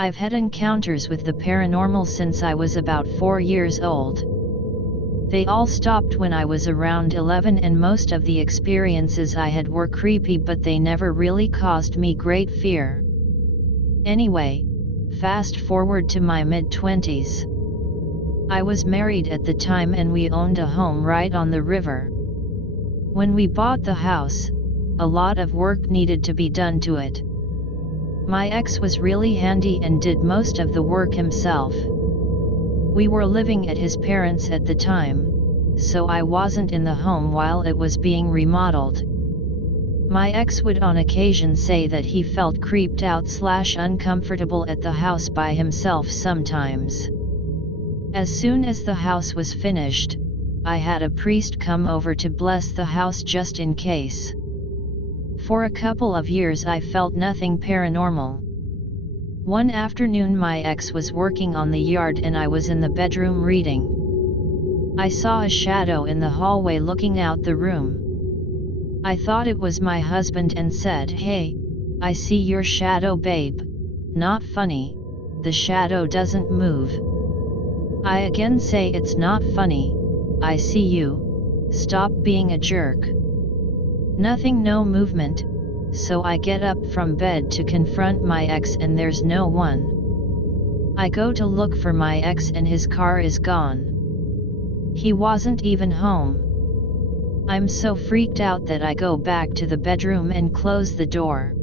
I've had encounters with the paranormal since I was about 4 years old. They all stopped when I was around 11, and most of the experiences I had were creepy, but they never really caused me great fear. Anyway, fast forward to my mid-20s. I was married at the time and we owned a home right on the river. When we bought the house, a lot of work needed to be done to it. My ex was really handy and did most of the work himself. We were living at his parents' at the time, so I wasn't in the home while it was being remodeled. My ex would on occasion say that he felt creeped out / uncomfortable at the house by himself sometimes. As soon as the house was finished, I had a priest come over to bless the house just in case. For a couple of years I felt nothing paranormal. One afternoon my ex was working on the yard and I was in the bedroom reading. I saw a shadow in the hallway looking out the room. I thought it was my husband and said, "Hey, I see your shadow, babe." Not funny, the shadow doesn't move. I again say, "It's not funny, I see you, stop being a jerk." Nothing, no movement, so I get up from bed to confront my ex and there's no one. I go to look for my ex and his car is gone. He wasn't even home. I'm so freaked out that I go back to the bedroom and close the door.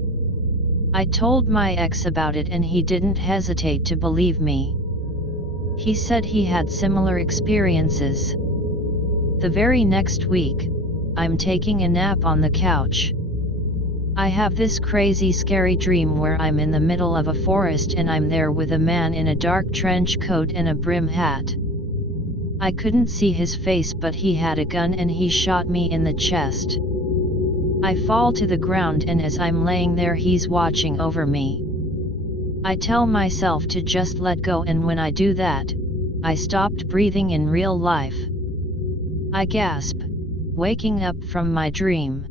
I told my ex about it and he didn't hesitate to believe me. He said he had similar experiences. The very next week, I'm taking a nap on the couch. I have this crazy scary dream where I'm in the middle of a forest and I'm there with a man in a dark trench coat and a brim hat. I couldn't see his face, but he had a gun and he shot me in the chest. I fall to the ground and as I'm laying there he's watching over me. I tell myself to just let go, and when I do that, I stopped breathing in real life. I gasp, waking up from my dream.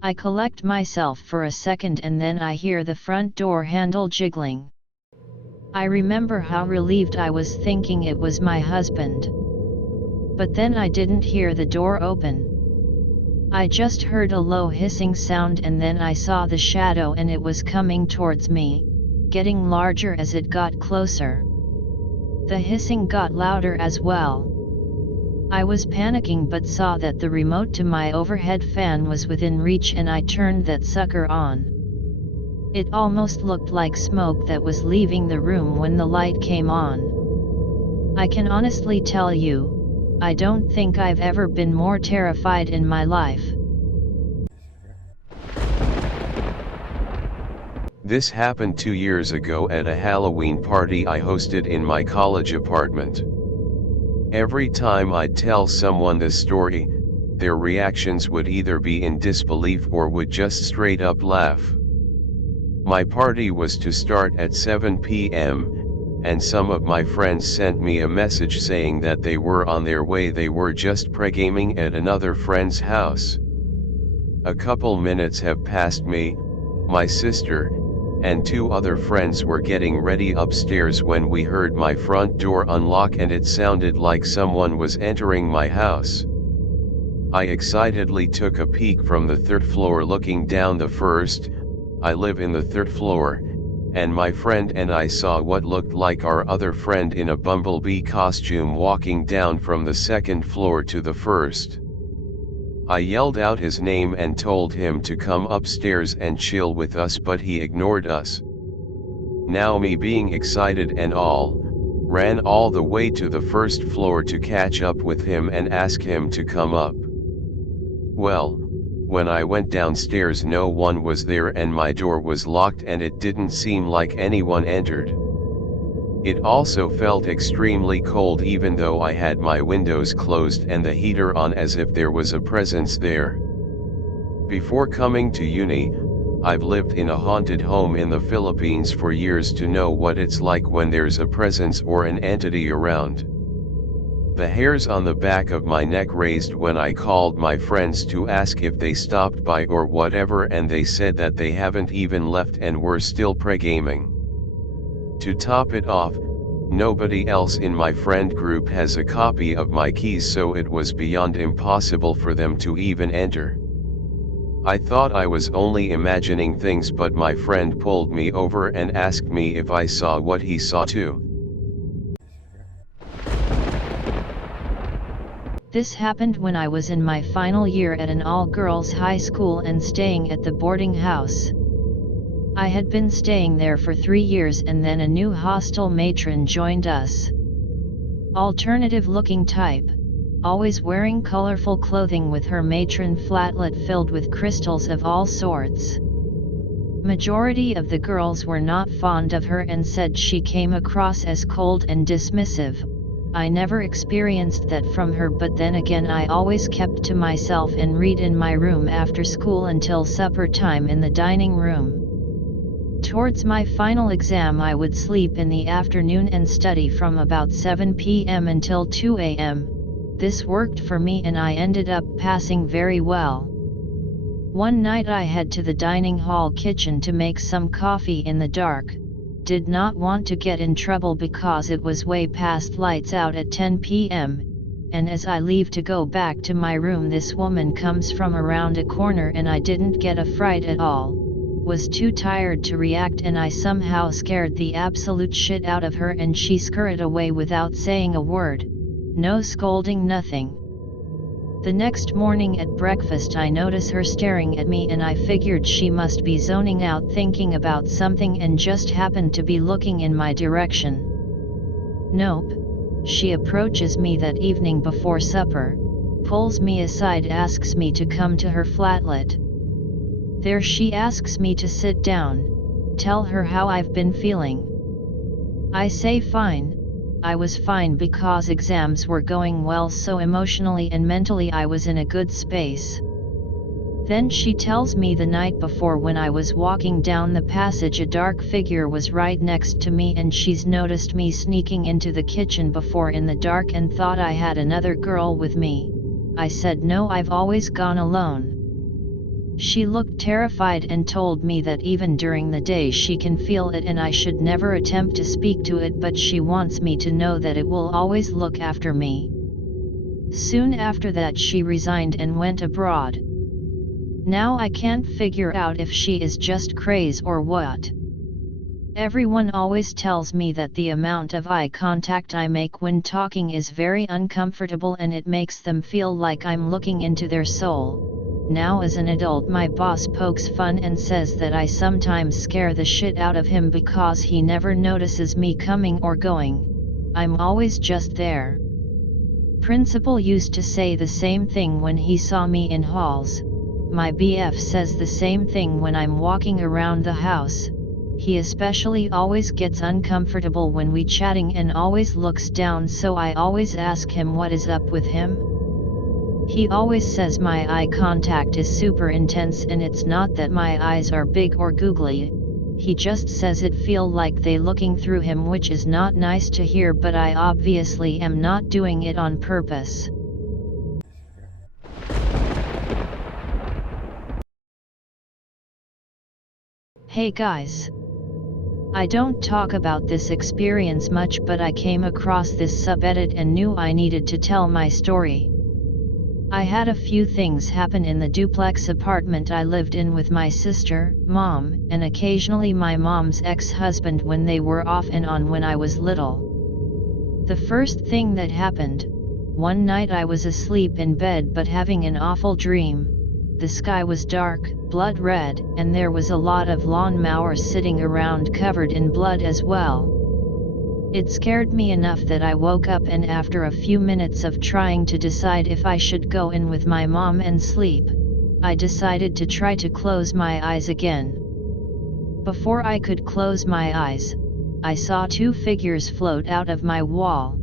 I collect myself for a second and then I hear the front door handle jiggling. I remember how relieved I was, thinking it was my husband. But then I didn't hear the door open. I just heard a low hissing sound and then I saw the shadow and it was coming towards me, getting larger as it got closer. The hissing got louder as well. I was panicking but saw that the remote to my overhead fan was within reach and I turned that sucker on. It almost looked like smoke that was leaving the room when the light came on. I can honestly tell you, I don't think I've ever been more terrified in my life. This happened 2 years ago at a Halloween party I hosted in my college apartment. Every time I'd tell someone this story, their reactions would either be in disbelief or would just straight up laugh. My party was to start at 7 p.m., and some of my friends sent me a message saying that they were on their way. They were just pre-gaming at another friend's house. A couple minutes have passed. Me, my sister, and 2 other friends were getting ready upstairs when we heard my front door unlock and it sounded like someone was entering my house. I excitedly took a peek from the 3rd floor looking down the first. I live in the 3rd floor, and my friend and I saw what looked like our other friend in a bumblebee costume walking down from the 2nd floor to the 1st. I yelled out his name and told him to come upstairs and chill with us, but he ignored us. Now me, being excited and all, ran all the way to the 1st floor to catch up with him and ask him to come up. Well, when I went downstairs no one was there and my door was locked and it didn't seem like anyone entered. It also felt extremely cold even though I had my windows closed and the heater on, as if there was a presence there. Before coming to uni, I've lived in a haunted home in the Philippines for years to know what it's like when there's a presence or an entity around. The hairs on the back of my neck raised when I called my friends to ask if they stopped by or whatever, and they said that they haven't even left and were still pre-gaming. To top it off, nobody else in my friend group has a copy of my keys, so it was beyond impossible for them to even enter. I thought I was only imagining things, but my friend pulled me over and asked me if I saw what he saw too. This happened when I was in my final year at an all-girls high school and staying at the boarding house. I had been staying there for 3 years and then a new hostel matron joined us. Alternative-looking type, always wearing colorful clothing with her matron flatlet filled with crystals of all sorts. Majority of the girls were not fond of her and said she came across as cold and dismissive. I never experienced that from her, but then again I always kept to myself and read in my room after school until supper time in the dining room. Towards my final exam I would sleep in the afternoon and study from about 7 p.m. until 2 a.m. This worked for me and I ended up passing very well. One night I head to the dining hall kitchen to make some coffee in the dark. Did not want to get in trouble because it was way past lights out at 10 p.m. And as I leave to go back to my room, this woman comes from around a corner and I didn't get a fright at all. Was too tired to react and I somehow scared the absolute shit out of her and she scurried away without saying a word. No scolding, nothing. The next morning at breakfast I notice her staring at me and I figured she must be zoning out thinking about something and just happened to be looking in my direction. Nope. She approaches me that evening before supper, pulls me aside, asks me to come to her flatlet. There she asks me to sit down, tell her how I've been feeling. I say fine. I was fine because exams were going well, so emotionally and mentally I was in a good space. Then she tells me the night before when I was walking down the passage a dark figure was right next to me and she's noticed me sneaking into the kitchen before in the dark and thought I had another girl with me. I said no, I've always gone alone. She looked terrified and told me that even during the day she can feel it and I should never attempt to speak to it, but she wants me to know that it will always look after me. Soon after that she resigned and went abroad. Now I can't figure out if she is just crazy or what. Everyone always tells me that the amount of eye contact I make when talking is very uncomfortable and it makes them feel like I'm looking into their soul. Now as an adult my boss pokes fun and says that I sometimes scare the shit out of him because he never notices me coming or going. I'm always just there. Principal used to say the same thing when he saw me in halls. My BF says the same thing when I'm walking around the house. He especially always gets uncomfortable when we chatting and always looks down, so I always ask him what is up with him. He always says my eye contact is super intense and it's not that my eyes are big or googly. He just says it feel like they looking through him, which is not nice to hear, but I obviously am not doing it on purpose. Hey guys. I don't talk about this experience much, but I came across this subreddit and knew I needed to tell my story. I had a few things happen in the duplex apartment I lived in with my sister, mom, and occasionally my mom's ex-husband when they were off and on when I was little. The first thing that happened, one night I was asleep in bed but having an awful dream. The sky was dark, blood red, and there was a lot of lawnmowers sitting around covered in blood as well. It scared me enough that I woke up, and after a few minutes of trying to decide if I should go in with my mom and sleep, I decided to try to close my eyes again. Before I could close my eyes, I saw two figures float out of my wall.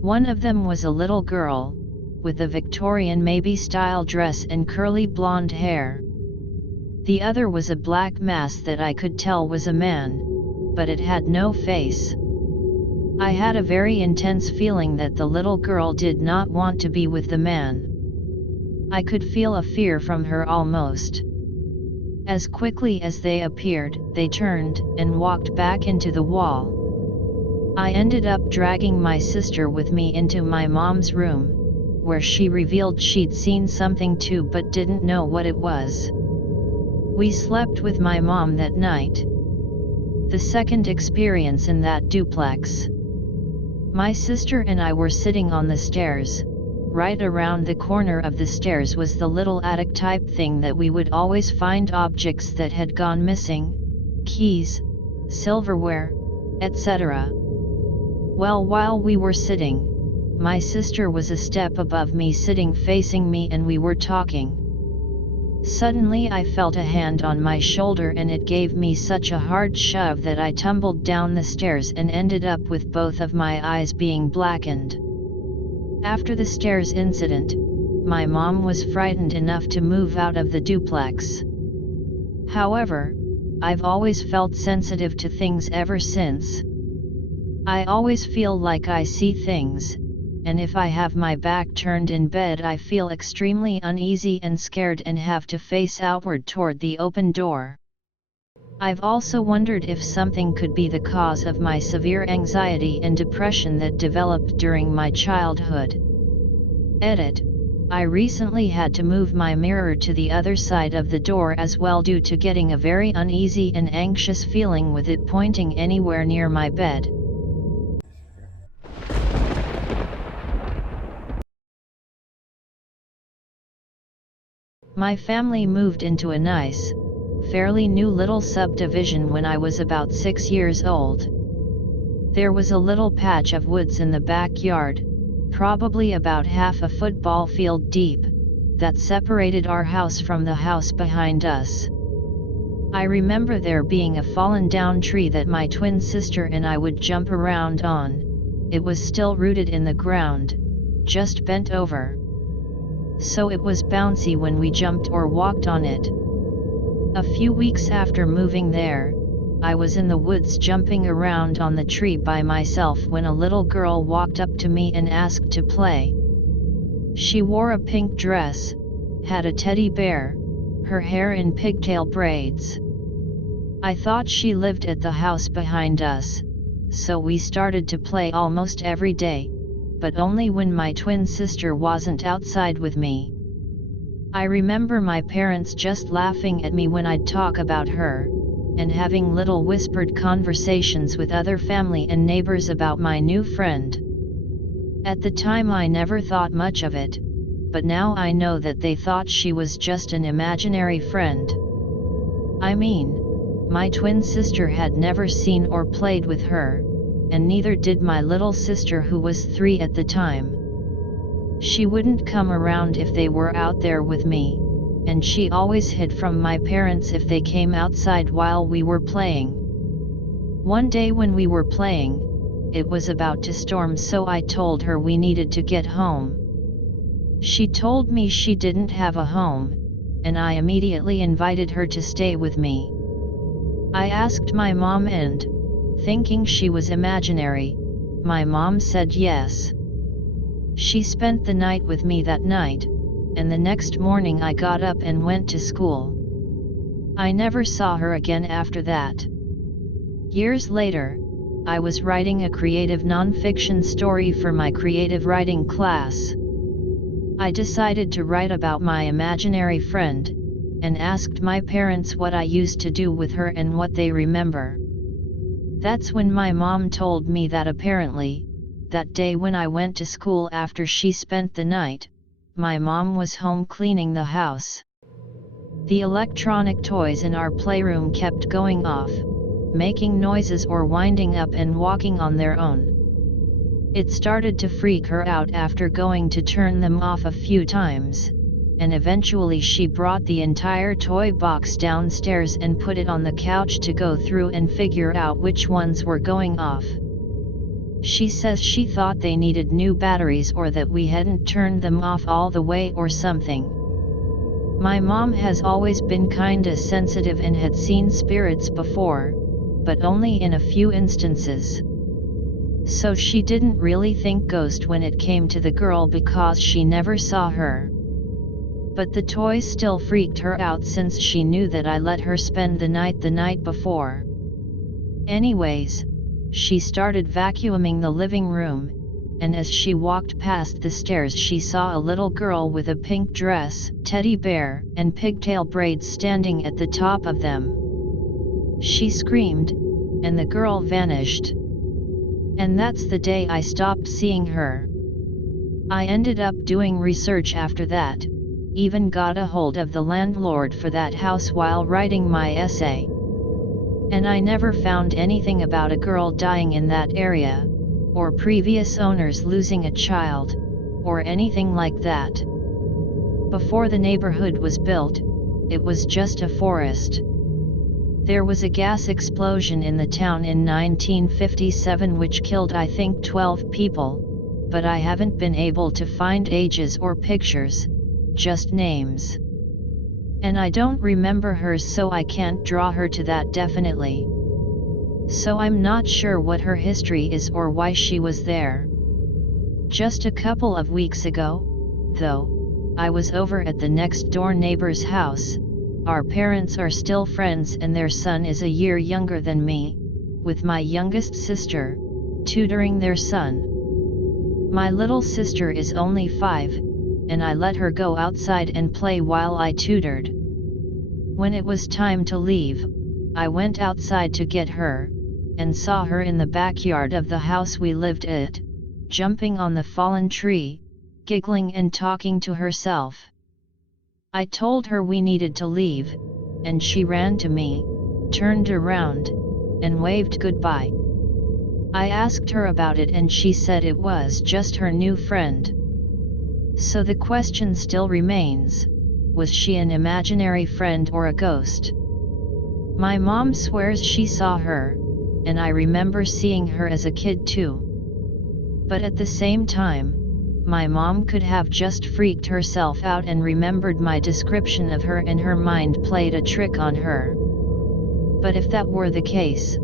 One of them was a little girl, with a Victorian maybe style dress and curly blonde hair. The other was a black mass that I could tell was a man, but it had no face. I had a very intense feeling that the little girl did not want to be with the man. I could feel a fear from her almost. As quickly as they appeared, they turned and walked back into the wall. I ended up dragging my sister with me into my mom's room, where she revealed she'd seen something too but didn't know what it was. We slept with my mom that night. The second experience in that duplex. My sister and I were sitting on the stairs. Right around the corner of the stairs was the little attic type thing that we would always find objects that had gone missing, keys, silverware, etc. Well, while we were sitting, my sister was a step above me sitting facing me and we were talking. Suddenly I felt a hand on my shoulder and it gave me such a hard shove that I tumbled down the stairs and ended up with both of my eyes being blackened. After the stairs incident, my mom was frightened enough to move out of the duplex. However, I've always felt sensitive to things ever since. I always feel like I see things, and if I have my back turned in bed I feel extremely uneasy and scared and have to face outward toward the open door. I've also wondered if something could be the cause of my severe anxiety and depression that developed during my childhood. Edit. I recently had to move my mirror to the other side of the door as well due to getting a very uneasy and anxious feeling with it pointing anywhere near my bed. My family moved into a nice, fairly new little subdivision when I was about 6 years old. There was a little patch of woods in the backyard, probably about half a football field deep, that separated our house from the house behind us. I remember there being a fallen down tree that my twin sister and I would jump around on. It was still rooted in the ground, just bent over. So it was bouncy when we jumped or walked on it. A few weeks after moving there, I was in the woods jumping around on the tree by myself when a little girl walked up to me and asked to play. She wore a pink dress, had a teddy bear, her hair in pigtail braids. I thought she lived at the house behind us, so we started to play almost every day, but only when my twin sister wasn't outside with me. I remember my parents just laughing at me when I'd talk about her, and having little whispered conversations with other family and neighbors about my new friend. At the time I never thought much of it, but now I know that they thought she was just an imaginary friend. I mean, my twin sister had never seen or played with her, and neither did my little sister who was 3 at the time. She wouldn't come around if they were out there with me, and she always hid from my parents if they came outside while we were playing. One day when we were playing, it was about to storm, so I told her we needed to get home. She told me she didn't have a home, and I immediately invited her to stay with me. I asked my mom and, thinking she was imaginary, my mom said yes. She spent the night with me that night, and the next morning I got up and went to school. I never saw her again after that. Years later, I was writing a creative non-fiction story for my creative writing class. I decided to write about my imaginary friend, and asked my parents what I used to do with her and what they remember. That's when my mom told me that apparently, that day when I went to school after she spent the night, my mom was home cleaning the house. The electronic toys in our playroom kept going off, making noises or winding up and walking on their own. It started to freak her out after going to turn them off a few times, and eventually she brought the entire toy box downstairs and put it on the couch to go through and figure out which ones were going off. She says she thought they needed new batteries or that we hadn't turned them off all the way or something. My mom has always been kinda sensitive and had seen spirits before, but only in a few instances. So she didn't really think ghost when it came to the girl because she never saw her. but the toys still freaked her out since she knew that I let her spend the night before. Anyways, she started vacuuming the living room, and as she walked past the stairs she saw a little girl with a pink dress, teddy bear, and pigtail braids standing at the top of them. She screamed, and the girl vanished. And that's the day I stopped seeing her. I ended up doing research after that, even got a hold of the landlord for that house while writing my essay. And I never found anything about a girl dying in that area, or previous owners losing a child, or anything like that. Before the neighborhood was built, it was just a forest. There was a gas explosion in the town in 1957 which killed I think 12 people, but I haven't been able to find ages or pictures, just names. And I don't remember hers, so I can't draw her to that definitely. So I'm not sure what her history is or why she was there. Just a couple of weeks ago, though, I was over at the next door neighbor's house. Our parents are still friends and their son is a year younger than me, with my youngest sister, tutoring their son. My little sister is only 5, and I let her go outside and play while I tutored. When it was time to leave, I went outside to get her, and saw her in the backyard of the house we lived at, jumping on the fallen tree, giggling and talking to herself. I told her we needed to leave, and she ran to me, turned around, and waved goodbye. I asked her about it and she said it was just her new friend. So the question still remains, was she an imaginary friend or a ghost? My mom swears she saw her, and I remember seeing her as a kid too. But at the same time, my mom could have just freaked herself out and remembered my description of her and her mind played a trick on her. But if that were the case,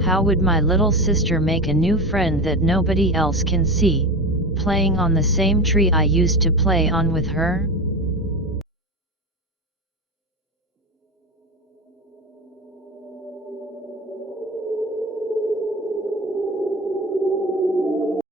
how would my little sister make a new friend that nobody else can see, playing on the same tree I used to play on with her?